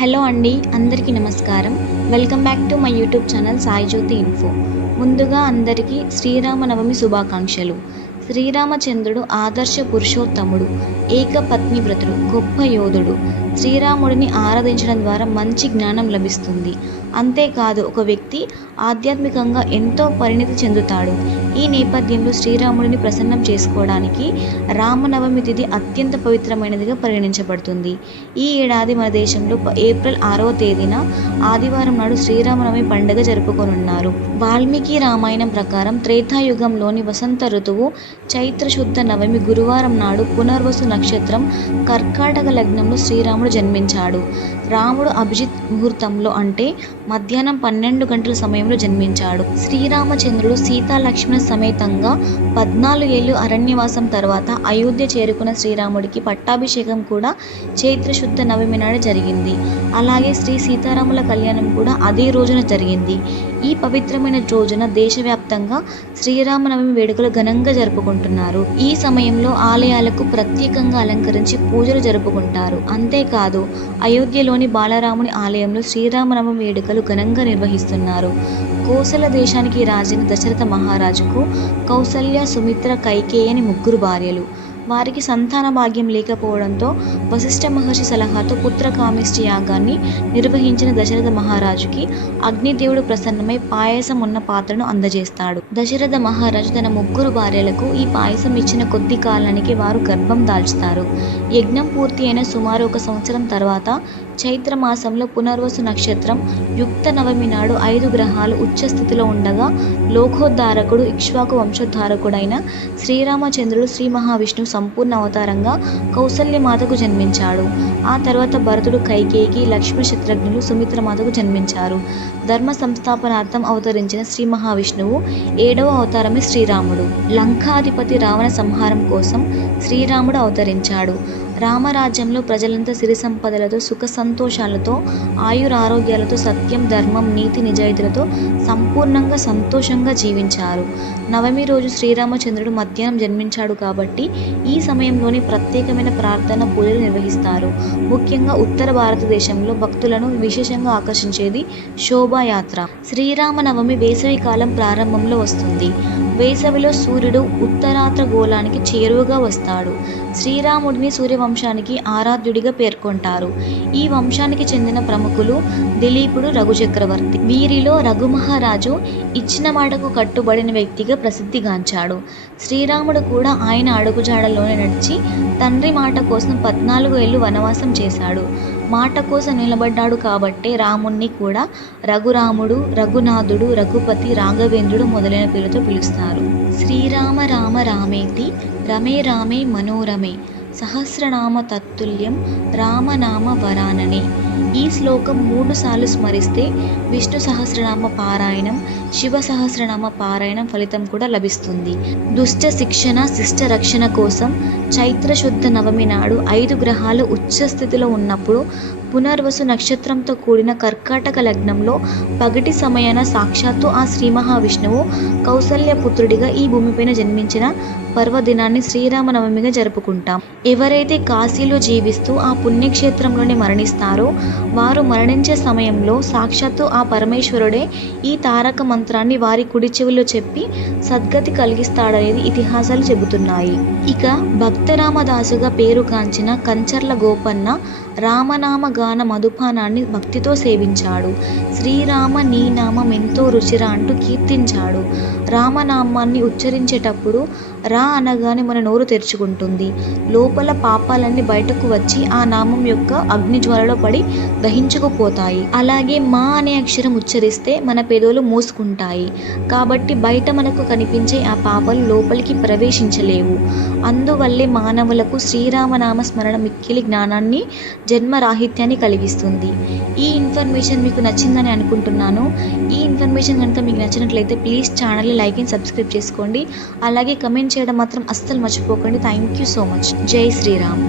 Hello అండి అందరికీ నమస్కారం. Welcome back to my YouTube channel Sai Jyothi info. ముందుగా అందరికీ శ్రీరామనవమి శుభాకాంక్షలు. శ్రీరామచంద్రుడు ఆదర్శ పురుషోత్తముడు ఏకపత్ని వ్రతుడు గొప్ప యోధుడు. శ్రీరాముడిని ఆరాధించడం ద్వారా మంచి జ్ఞానం లభిస్తుంది. అంతేకాదు ఒక వ్యక్తి ఆధ్యాత్మికంగా ఎంతో పరిణితి చెందుతాడు. ఈ నేపథ్యంలో శ్రీరాముడిని ప్రసన్నం చేసుకోవడానికి రామనవమి తిథి అత్యంత పవిత్రమైనదిగా పరిగణించబడుతుంది. ఈ ఏడాది మన దేశంలో ఏప్రిల్ ఆరవ తేదీన ఆదివారం నాడు శ్రీరామనవమి పండుగ జరుపుకొనున్నారు. వాల్మీకి రామాయణం ప్రకారం త్రేతాయుగంలోని వసంత ఋతువు చైత్ర శుద్ధ నవమి గురువారం నాడు పునర్వసు నక్షత్రం కర్కాటక లగ్నంలో శ్రీరాముడు జన్మించాడు. రాముడు అభిజిత్ ముహూర్తంలో అంటే మధ్యాహ్నం పన్నెండు గంటల సమయంలో జన్మించాడు. శ్రీరామచంద్రుడు సీతాలక్ష్మణ సమేతంగా పద్నాలుగు ఏళ్ళు అరణ్యవాసం తర్వాత అయోధ్య చేరుకున్న శ్రీరాముడికి పట్టాభిషేకం కూడా చైత్ర శుద్ధ నవమి నాడు జరిగింది. అలాగే శ్రీ సీతారాముల కళ్యాణం కూడా అదే రోజున జరిగింది. ఈ పవిత్రమైన రోజున దేశవ్యాప్తంగా శ్రీరామనవమి వేడుకలు ఘనంగా జరుపుకుంటున్నారు. ఈ సమయంలో ఆలయాలకు ప్రత్యేకంగా అలంకరించి పూజలు జరుపుకుంటారు. అంతేకాదు అయోధ్యలోని బాలరాముని ఆలయంలో శ్రీరామనవమి వేడుకలు ఘనంగా నిర్వహిస్తున్నారు. కోసల దేశానికి రాజైన దశరథ మహారాజుకు కౌసల్య సుమిత్ర కైకేయని అని ముగ్గురు భార్యలు. వారికి సంతాన భాగ్యం లేకపోవడంతో వశిష్ఠ మహర్షి సలహాతో పుత్ర కామిష్టి యాగాన్ని నిర్వహించిన దశరథ మహారాజుకి అగ్నిదేవుడు ప్రసన్నమై పాయసం ఉన్న పాత్రను అందజేస్తాడు. దశరథ మహారాజు తన ముగ్గురు భార్యలకు ఈ పాయసం ఇచ్చిన కొద్ది కాలానికి వారు గర్భం దాల్చుతారు. యజ్ఞం పూర్తి అయిన సుమారు ఒక సంవత్సరం తర్వాత చైత్ర మాసంలో పునర్వసు నక్షత్రం యుక్త నవమి నాడు ఐదు గ్రహాలు ఉచ్చస్థితిలో ఉండగా లోకోద్ధారకుడు ఇక్ష్వాకు వంశోద్ధారకుడైన శ్రీరామచంద్రుడు శ్రీ మహావిష్ణువు సంపూర్ణ అవతారంగా కౌసల్యమాతకు జన్మించాడు. ఆ తర్వాత భరతుడు కైకేయికి లక్ష్మణ శత్రుఘ్నులు సుమిత్రమాతకు జన్మించారు. ధర్మ సంస్థాపనార్థం అవతరించిన శ్రీ మహావిష్ణువు ఏడవ అవతారమే శ్రీరాముడు. లంకాధిపతి రావణ సంహారం కోసం శ్రీరాముడు అవతరించాడు. రామరాజ్యంలో ప్రజలంతా సిరి సంపదలతో సుఖ సంతోషాలతో ఆయురారోగ్యాలతో సత్యం ధర్మం నీతి నిజాయితీలతో సంపూర్ణంగా సంతోషంగా జీవించారు. నవమి రోజు శ్రీరామచంద్రుడు మధ్యాహ్నం జన్మించాడు కాబట్టి ఈ సమయంలోని ప్రత్యేకమైన ప్రార్థన పూజలు నిర్వహిస్తారు. ముఖ్యంగా ఉత్తర భారతదేశంలో భక్తులను విశేషంగా ఆకర్షించేది శోభ శోభాయాత్ర శ్రీరామనవమి వేసవి కాలం ప్రారంభంలో వస్తుంది. వేసవిలో సూర్యుడు ఉత్తరాత్ర గోళానికి చేరువగా వస్తాడు. శ్రీరాముడిని సూర్యవంశానికి ఆరాధ్యుడిగా పేర్కొంటారు. ఈ వంశానికి చెందిన ప్రముఖులు దిలీపుడు రఘు చక్రవర్తి వీరిలో రఘు మహారాజు ఇచ్చిన మాటకు కట్టుబడిన వ్యక్తిగా ప్రసిద్ధిగాంచాడు. శ్రీరాముడు కూడా ఆయన అడుగుజాడలోనే నడిచి తండ్రి మాట కోసం పద్నాలుగు ఏళ్ళు వనవాసం చేశాడు. మాట కోసం నిలబడ్డాడు కాబట్టే రాముణ్ణి కూడా రఘురాముడు రఘునాథుడు రఘుపతి రాఘవేంద్రుడు మొదలైన పేరుతో పిలుస్తారు. శ్రీరామ రామ రామేతి రమే రామే మనోరమే. సహస్రనామ తత్తుల్యం రామనామ వరాననే ఈ శ్లోకం మూడుసార్లు స్మరిస్తే విష్ణు సహస్రనామ పారాయణం శివ సహస్రనామ పారాయణం ఫలితం కూడా లభిస్తుంది. దుష్ట శిక్షణ శిష్ట రక్షణ కోసం చైత్ర శుద్ధ నవమి నాడు ఐదు గ్రహాలు ఉచ్చ స్థితిలో ఉన్నప్పుడు పునర్వసు నక్షత్రంతో కూడిన కర్కాటక లగ్నంలో పగటి సమయాన సాక్షాత్తు ఆ శ్రీ మహావిష్ణువు కౌసల్య పుత్రుడిగా ఈ భూమిపైన జన్మించిన పర్వదినాన్ని శ్రీరామనవమిగా జరుపుకుంటాం. ఎవరైతే కాశీలో జీవిస్తూ ఆ పుణ్యక్షేత్రంలోనే మరణిస్తారో వారు మరణించే సమయంలో సాక్షాత్తు ఆ పరమేశ్వరుడే ఈ తారక మంత్రాన్ని వారి కుడి చెవిలో చెప్పి సద్గతి కలిగిస్తాడనేది ఇతిహాసాలు చెబుతున్నాయి. ఇక భక్తరామదాసుగా పేరుగాంచిన కంచర్ల గోపన్న రామనామ గాన మధుపానాన్ని భక్తితో సేవించాడు. శ్రీరామ నీ నామం ఎంతో రుచిరా అంటూ కీర్తించాడు. రామనామాన్ని ఉచ్చరించేటప్పుడు రా అనగానే మన నోరు తెరుచుకుంటుంది. లోపల పాపాలన్నీ బయటకు వచ్చి ఆ నామం యొక్క అగ్నిజ్వాలలో పడి దహించుకుపోతాయి. అలాగే మా అనే అక్షరం ఉచ్చరిస్తే మన పెదవులు మూసుకుంటాయి. కాబట్టి బయట మనకు కనిపించే ఆ పాపాలు లోపలికి ప్రవేశించలేవు. అందువల్లే మానవులకు శ్రీరామనామ స్మరణ మిక్కిలి జ్ఞానాన్ని జన్మరాహిత్యాన్ని కలిగిస్తుంది. ఈ ఇన్ఫర్మేషన్ మీకు నచ్చిందని అనుకుంటున్నాను. ఈ ఇన్ఫర్మేషన్ కనుక మీకు నచ్చినట్లయితే ప్లీజ్ ఛానల్ని లైక్ అండ్ సబ్స్క్రైబ్ చేసుకోండి. అలాగే కమెంట్ చేయడం మాత్రం అస్సలు మర్చిపోకండి. థ్యాంక్ యూ సో మచ్ జై శ్రీరామ్.